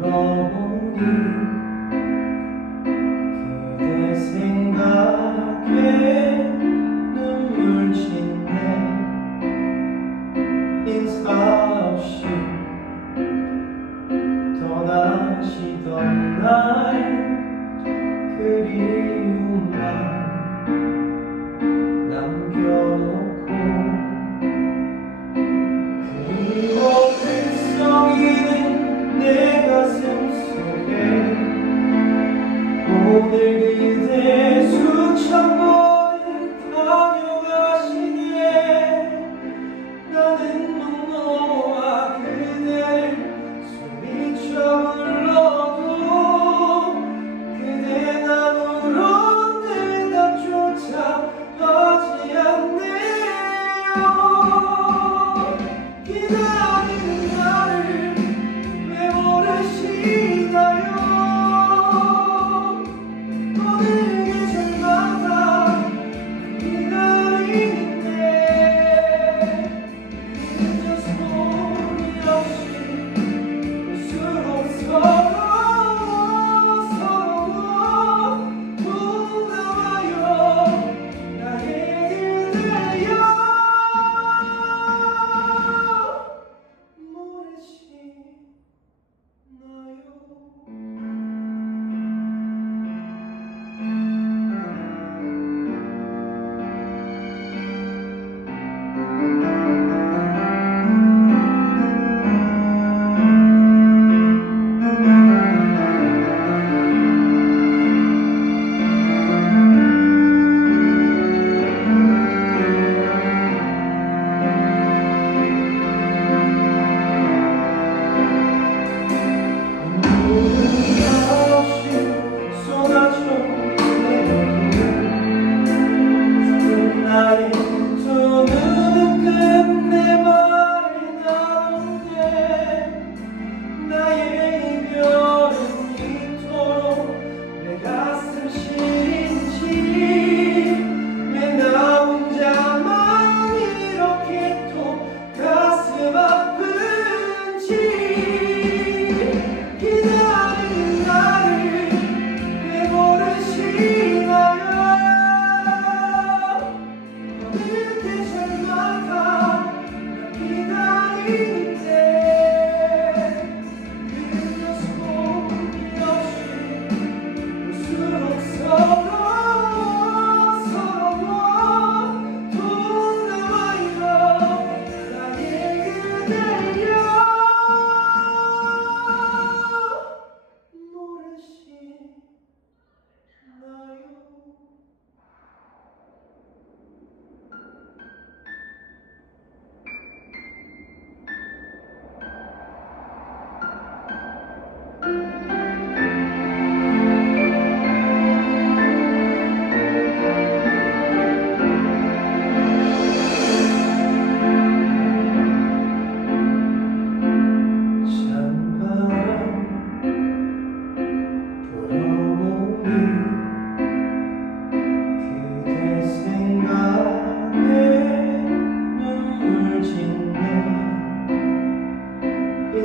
영원히. 오늘 그대 수천 번 Yeah, yeah.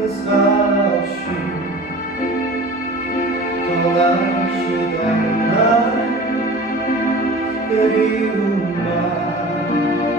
Dolaşıdanlar Görüyorum ben.